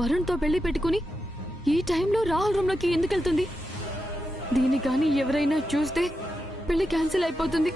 వరుణ్తో పెళ్లి పెట్టుకుని ఈ టైంలో రాహుల్ రూమ్లోకి ఎందుకు వెళ్తుంది? దీన్ని కానీ ఎవరైనా చూస్తే పెళ్లి క్యాన్సిల్ అయిపోతుంది.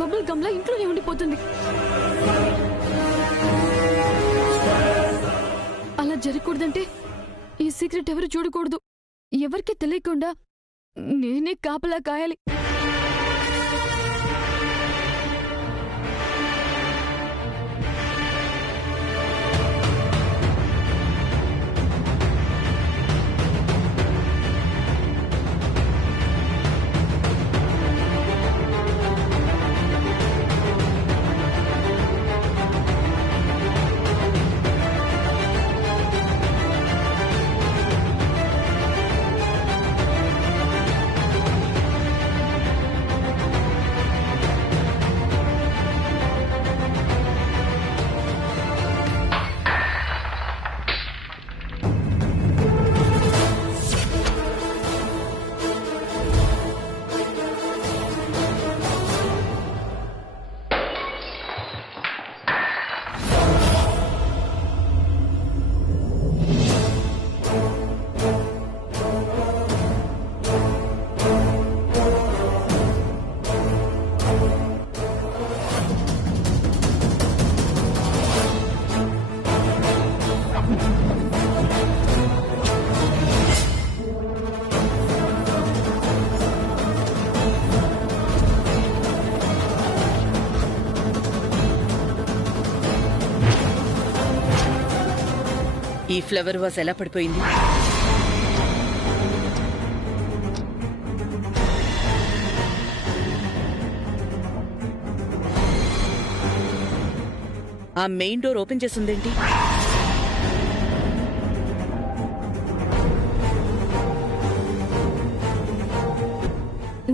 బబుల్ గమ్లా ఇంట్లోనే ఉండిపోతుంది. అలా జరగకూడదంటే ఈ సీక్రెట్ ఎవరు చూడకూడదు. ఎవరికి తెలియకుండా నేనే కాపలా కాయాలి. ఈ ఫ్లవర్ వాజ్ ఎలా పడిపోయింది? ఆ మెయిన్ డోర్ ఓపెన్ చేసిందేంటి?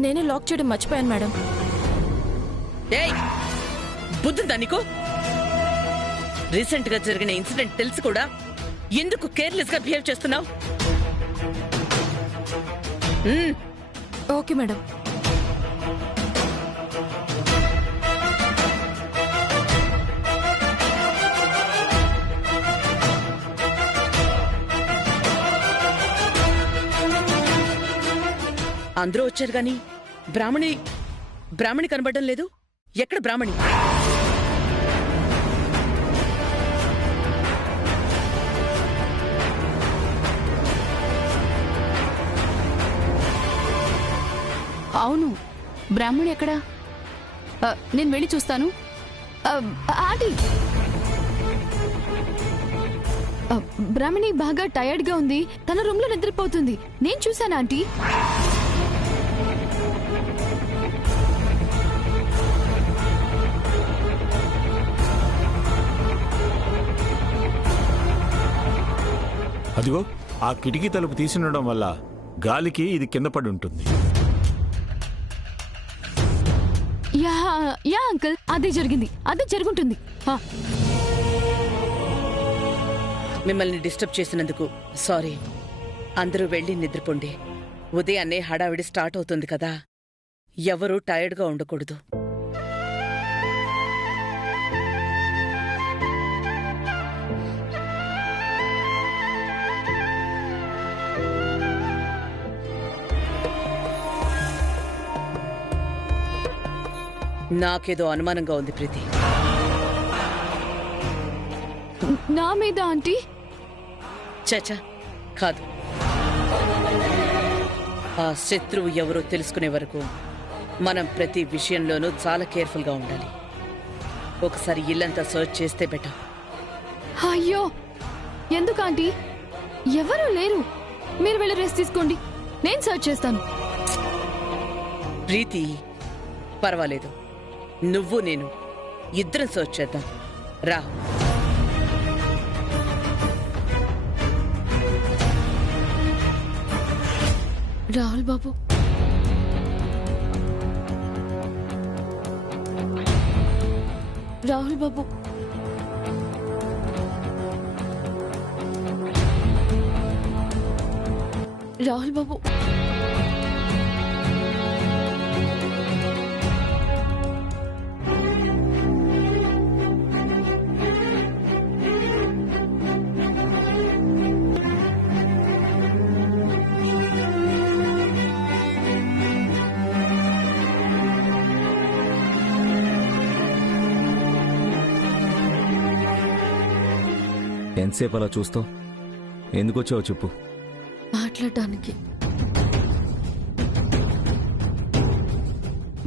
నేనే లాక్ చేయడం మర్చిపోయాను మేడం. ఏయ్, బుద్ధుందా నీకు? రీసెంట్ గా జరిగిన ఇన్సిడెంట్ తెలిసి కూడా ఎందుకు కేర్లెస్ గా బిహేవ్ చేస్తున్నావు? Okay madam. అందరూ వచ్చారు గాని బ్రాహ్మణి కనబడడం లేదు. ఎక్కడ బ్రాహ్మణి? అవును, బ్రాహ్మణి ఎక్కడా? నేను వెళ్ళి చూస్తాను. ఆంటీ, బ్రాహ్మణి బాగా టైర్డ్ గా ఉంది. తన రూమ్ లో నిద్రపోతుంది. నేను చూశాను ఆంటీ. అదిగో ఆ కిటికీ తలుపు తీసినడం వల్ల గాలికి ఇది కింద పడి ఉంటుంది. యా అంకుల్, అదే జరిగింది. అదే జరుగుతుంది. మిమ్మల్ని డిస్టర్బ్ చేసినందుకు సారీ. అందరూ వెళ్ళి నిద్రపోండి. ఉదయాన్నే హడావిడి స్టార్ట్ అవుతుంది కదా, ఎవరూ టైర్డ్గా ఉండకూడదు. నాకేదో అనుమానంగా ఉంది ప్రీతి. నా మీద ఆంటీ? చచా, కాదు. ఆ శత్రువు ఎవరో తెలుసుకునే వరకు మనం ప్రతి విషయంలోనూ చాలా కేర్ఫుల్గా ఉండాలి. ఒకసారి ఇల్లంతా సర్చ్ చేస్తే బెటర్. అయ్యో, ఎందుకు ఆంటీ? ఎవరూ లేరు. మీరు వెళ్ళి రెస్ట్ తీసుకోండి, నేను సర్చ్ చేస్తాను. ప్రీతి, పర్వాలేదు. నువ్వు నేను ఇద్దరం సర్చ్ చేద్దాం. రా. రాహుల్ బాబు, రాహుల్ బాబు, రాహుల్ బాబు, ఎంతసేపు అలా చూస్తావు? ఎందుకు వచ్చావో చెప్పు. మాట్లాడటానికి.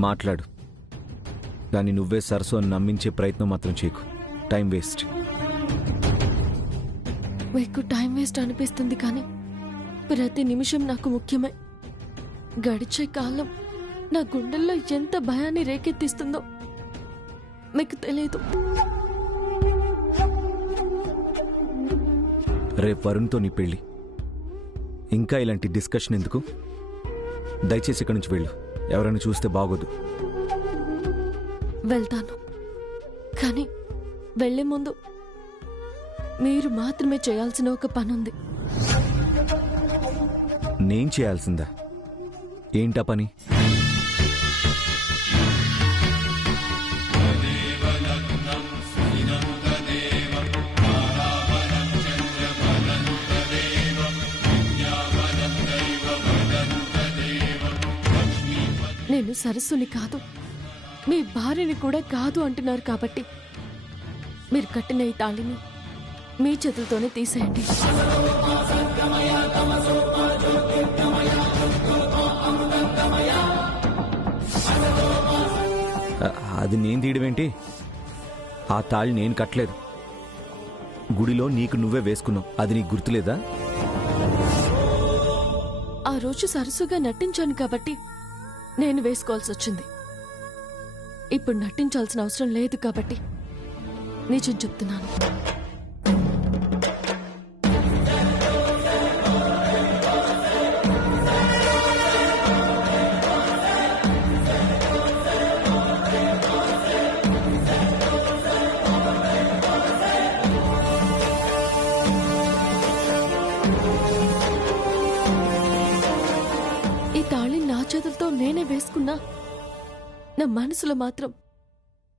మాట్లాడు, కానీ నువ్వే సరస్సు అని నమ్మించే ప్రయత్నం మాత్రం చేయకు. Time waste. మీకు టైం వేస్ట్ అనిపిస్తుంది కానీ ప్రతి నిమిషం నాకు ముఖ్యమే. గడిచే కాలం నా గుండెల్లో ఎంత భయాన్ని రేకెత్తిస్తుందో మీకు తెలియదు. రేపు వరుణ్తో నీ పెళ్ళి. ఇంకా ఇలాంటి డిస్కషన్ ఎందుకు? దయచేసి ఇక్కడి నుంచి వెళ్ళు. ఎవరైనా చూస్తే బాగోదు. వెళ్తాను, కానీ వెళ్లే ముందు మీరు మాత్రమే చేయాల్సిన ఒక పనుంది. నేను చేయాల్సిందా? ఏంటా పని? నేను సరస్సుని కాదు, మీ భార్యని కూడా కాదు అంటున్నారు కాబట్టి మీరు కట్టిన ఈ తాళిని మీ చేతులతోనే తీసేయండి. అది నేను తీయడమేంటి? ఆ తాళి నేను కట్టలేదు. గుడిలో నీకు నువ్వే వేసుకున్నావు. అది నీకు గుర్తులేదా? ఆ రోజు సరస్సుగా నటించాను కాబట్టి నేను వేసుకోవాల్సి వచ్చింది. ఇప్పుడు నటించాల్సిన అవసరం లేదు కాబట్టి నిజం చెప్తున్నాను. ఈ తాళి నా చేతులతో నేనే వేసుకున్నా నా మనసులో మాత్రం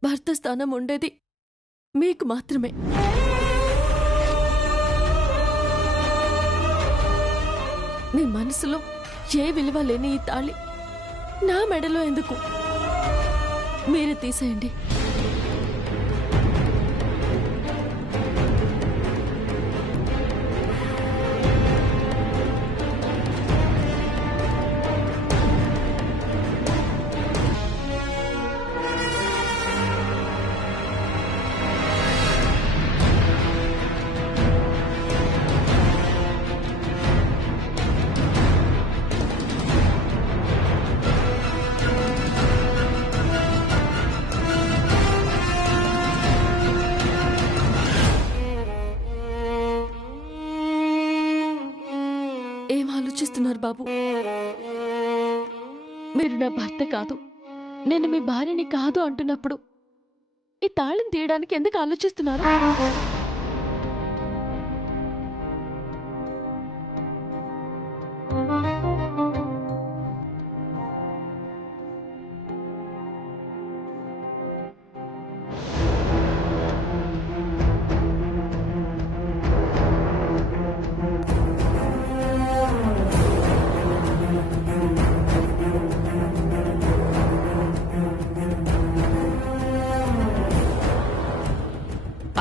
భర్త స్థానం ఉండేది మీకు మాత్రమే. మీ మనసులో ఏ విలువ లేని ఈ తాళి నా మెడలో ఎందుకు? మీరే తీసేయండి. ఏం ఆలోచిస్తున్నారు బాబు? మీరు నా భర్త కాదు, నేను మీ భార్యని కాదు అంటున్నప్పుడు ఈ తాళం తీయడానికి ఎందుకు ఆలోచిస్తున్నారు?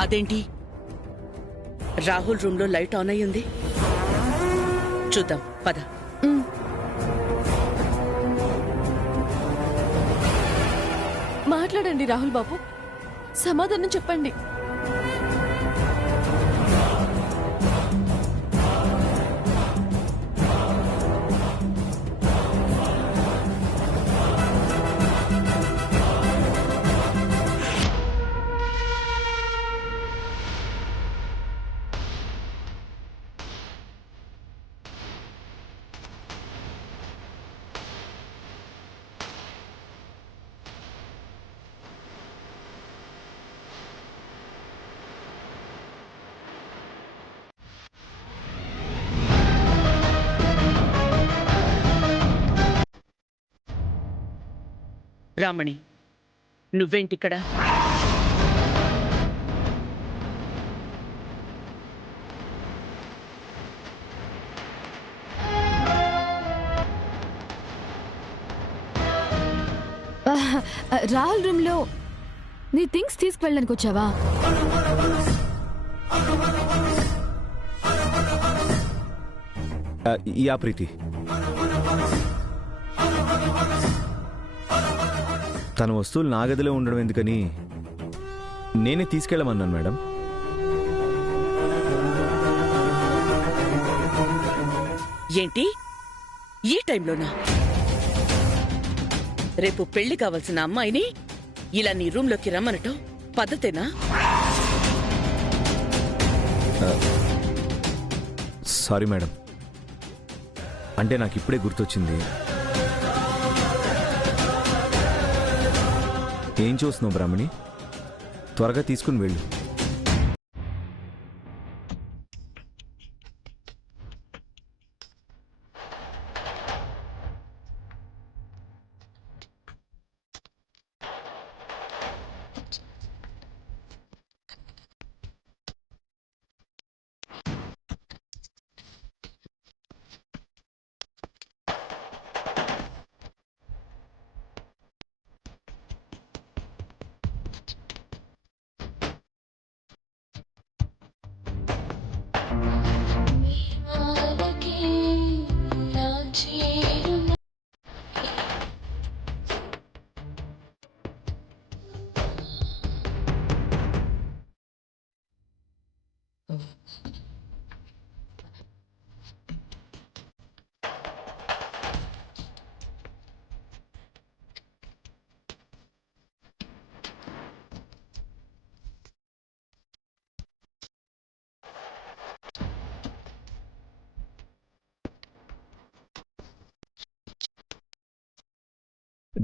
అదేంటి, రాహుల్ రూమ్లో లైట్ ఆన్ అయ్యి ఉంది. చూద్దాం పద. మాట్లాడండి రాహుల్ బాబు, సమాధానం చెప్పండి. రామణి, నువ్వేంటిక్కడ? రాహుల్ రూమ్ లో నీ థింగ్స్ తీసుకువెళ్ళడానికి వచ్చావా? యా ప్రీతి, తన వస్తువులు నా గదిలో ఉండడం ఎందుకని నేనే తీసుకెళ్ళమన్నాను మేడం. ఏంటి ఈ టైంలోనా? రేపు పెళ్లి కావాల్సిన అమ్మాయిని ఇలా నీ రూంలోకి రమ్మనటం పద్ధతేనా? సారీ మేడం, అంటే నాకు ఇప్పుడే గుర్తొచ్చింది. ఏం చూస్తున్నావు బ్రాహ్మణి? త్వరగా తీసుకుని వెళ్ళు.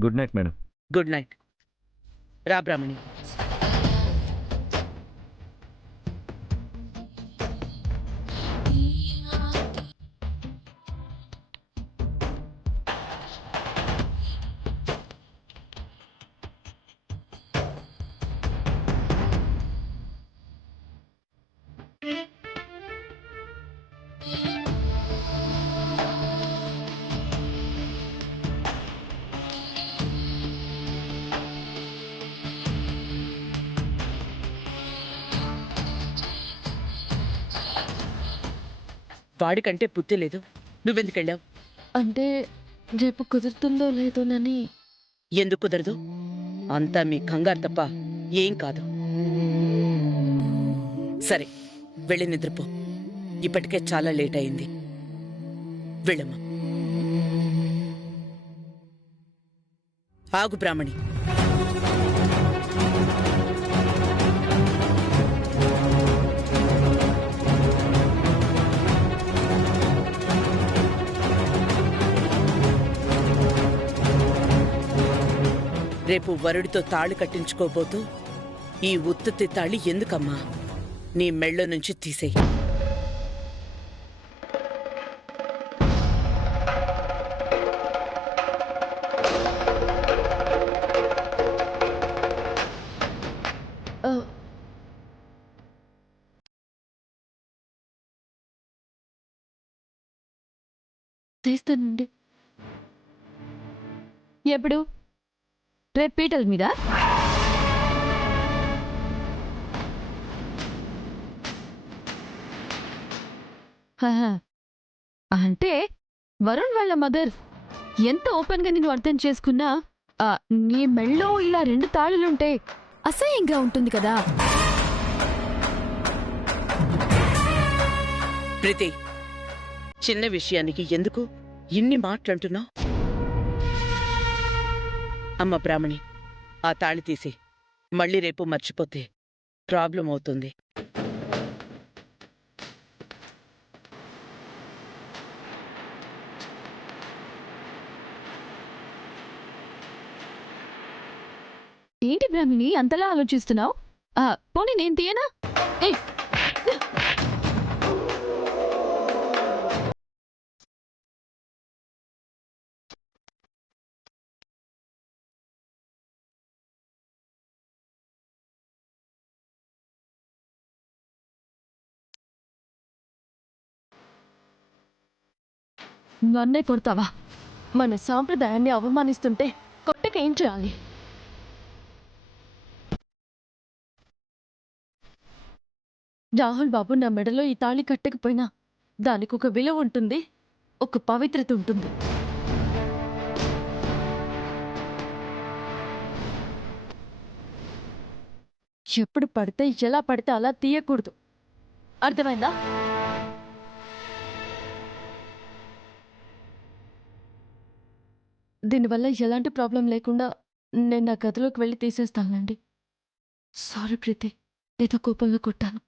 Good night madam. Good night. రా బ్రాహ్మణి. వాడికంటే బుద్ధి లేదు. నువ్వెందుకెళ్ళావు? అంటే రేపు కుదురుతుందో లేదోనని. ఎందుకు కుదరదు? అంతా మీ కంగారు తప్ప ఏం కాదు. సరే, వెళ్ళి నిద్రపో. ఇప్పటికే చాలా లేట్ అయింది. వెళ్ళమ్మా. ఆగు బ్రాహ్మణి. రేపు వరుడితో తాళి కట్టించుకోబోతూ ఈ ఉత్తుత్తి తాళి ఎందుకమ్మా? నీ మెళ్ళో నుంచి తీసేయి. తీస్తానండి. ఎప్పుడు? రేపు పీటల మీద? అంటే వరుణ్ వాళ్ళ మదర్ ఎంత ఓపెన్ గా నేను అర్థం చేసుకున్నా నీ మెళ్ళో ఇలా 2 తాళులుంటే అసహ్యంగా ఉంటుంది కదా. ప్రీతి, చిన్న విషయానికి ఎందుకు ఇన్ని మాట్లాడుతున్నావు? అమ్మ బ్రాహ్మణి, ఆ తాళి తీసి మళ్ళీ రేపు మర్చిపోతే ప్రాబ్లం అవుతుంది. ఏంటి బ్రాహ్మిణి అంతలా ఆలోచిస్తున్నావు? పోనీ నేను తీయనా? నన్నే కొడతావా? మన సాంప్రదాయాన్ని అవమానిస్తుంటే కొట్టక ఏం చేయాలి? రాహుల్ బాబు నా మెడలో ఈ తాళి కట్టకపోయినా దానికి ఒక విలువ ఉంటుంది. ఒక పవిత్రత ఉంటుంది. ఎప్పుడు పడితే ఎలా పడితే అలా తీయకూడదు. అర్థమైందా? దీనివల్ల ఎలాంటి ప్రాబ్లం లేకుండా నేను నా గదిలోకి వెళ్ళి తీసేస్తానండి. సారీ ప్రీతి, ఏదో కోపంలో కొట్టాను.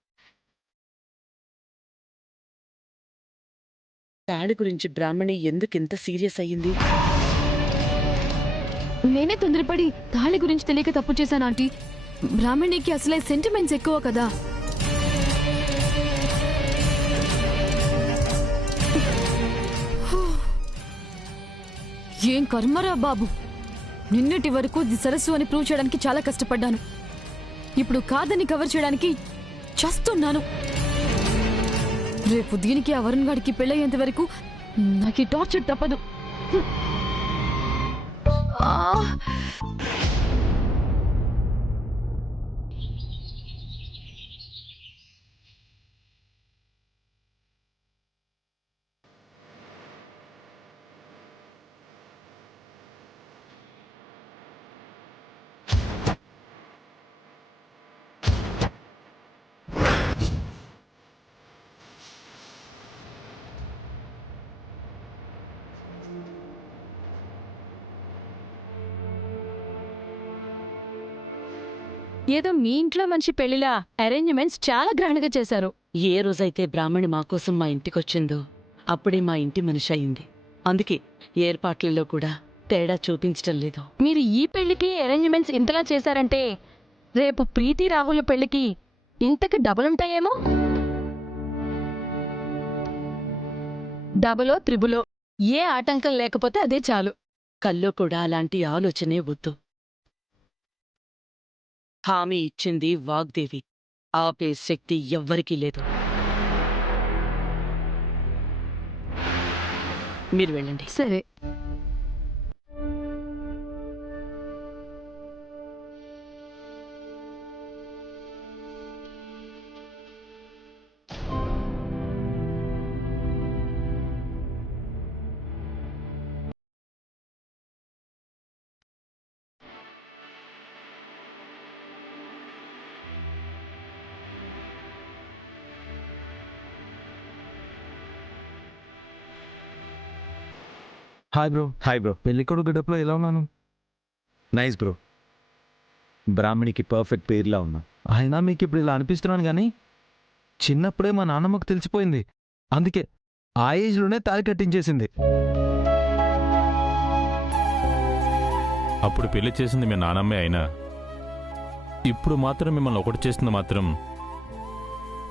తాళి గురించి బ్రాహ్మణి ఎందుకు ఇంత సీరియస్ అయ్యింది? నేనే తొందరపడి తాళి గురించి తెలియక తప్పు చేశాను ఆంటీ. బ్రాహ్మణికి అసలే సెంటిమెంట్స్ ఎక్కువ కదా. ఏం కర్మరా బాబు. నిన్నటి వరకు ఇది సరస్సు అని ప్రూవ్ చేయడానికి చాలా కష్టపడ్డాను. ఇప్పుడు కాదని కవర్ చేయడానికి చస్తున్నాను. రేపు దీనికి ఆ వరుణ్ గాడికి పెళ్ళయ్యేంత వరకు నాకు ఈ టార్చర్ తప్పదు. ఏదో మీ ఇంట్లో మనిషి పెళ్లిలా అరేంజ్మెంట్స్ చాలా గ్రాండ్ గా చేశారు. ఏ రోజైతే బ్రాహ్మణి మా కోసం మా ఇంటికొచ్చిందో అప్పుడే మా ఇంటి మనిషి అయింది. అందుకే ఏర్పాట్లలో కూడా తేడా చూపించటం లేదు. మీరు ఈ పెళ్లికి అరేంజ్మెంట్స్ ఇంతలా చేశారంటే రేపు ప్రీతి రాహుల్ పెళ్లికి ఇంతకు డబుల్ ఉంటాయేమో. డబులో త్రిబులో ఏ ఆటంకం లేకపోతే అదే చాలు. కల్లో కూడా అలాంటి ఆలోచనే వద్దు. హామీ ఇచ్చింది వాగ్దేవి. ఆపే శక్తి ఎవ్వరికీ లేదు. మీరు వెళ్ళండి. సరే. Hi bro. పెళ్లి కొడుకు గడపలో ఎలా ఉన్నాను? Nice bro. బ్రాహ్మణికి పర్ఫెక్ట్ పేర్లా ఉన్నా. అయినా మీకు ఇప్పుడు ఇలా అనిపిస్తున్నాను కానీ చిన్నప్పుడే మా నాన్నమ్మకు తెలిసిపోయింది. అందుకే ఆ ఏజ్లోనే తాళి కట్టించేసింది. అప్పుడు పెళ్లి చేసింది మీ నానమ్మే అయినా ఇప్పుడు మాత్రం మిమ్మల్ని ఒకటి చేస్తుంది మాత్రం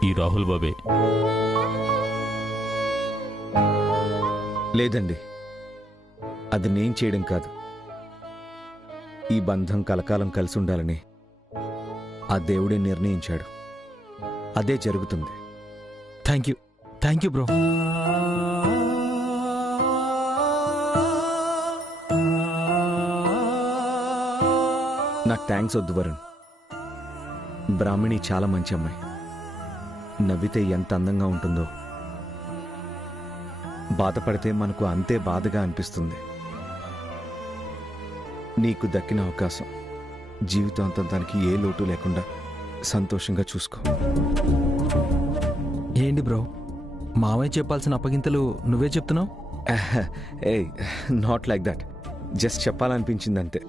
ఈ రాహుల్ బాబే. లేదండి, అది నేను చేయడం కాదు. ఈ బంధం కలకాలం కలిసి ఉండాలని ఆ దేవుడే నిర్ణయించాడు. అదే జరుగుతుంది. Thank you bro. నాకు థ్యాంక్స్ వద్దు వరుణ్. బ్రాహ్మణి చాలా మంచి అమ్మాయి. నవ్వితే ఎంత అందంగా ఉంటుందో, బాధపడితే మనకు అంతే బాధగా అనిపిస్తుంది. నీకు దక్కిన అవకాశం జీవితాంతం దానికి ఏ లోటు లేకుండా సంతోషంగా చూసుకో. ఏంటి బ్రో, మావయ్య చెప్పాల్సిన అప్పగింతలు నువ్వే చెప్తున్నావు? ఏ నాట్ లైక్ దట్. జస్ట్ చెప్పాలనిపించింది అంతే.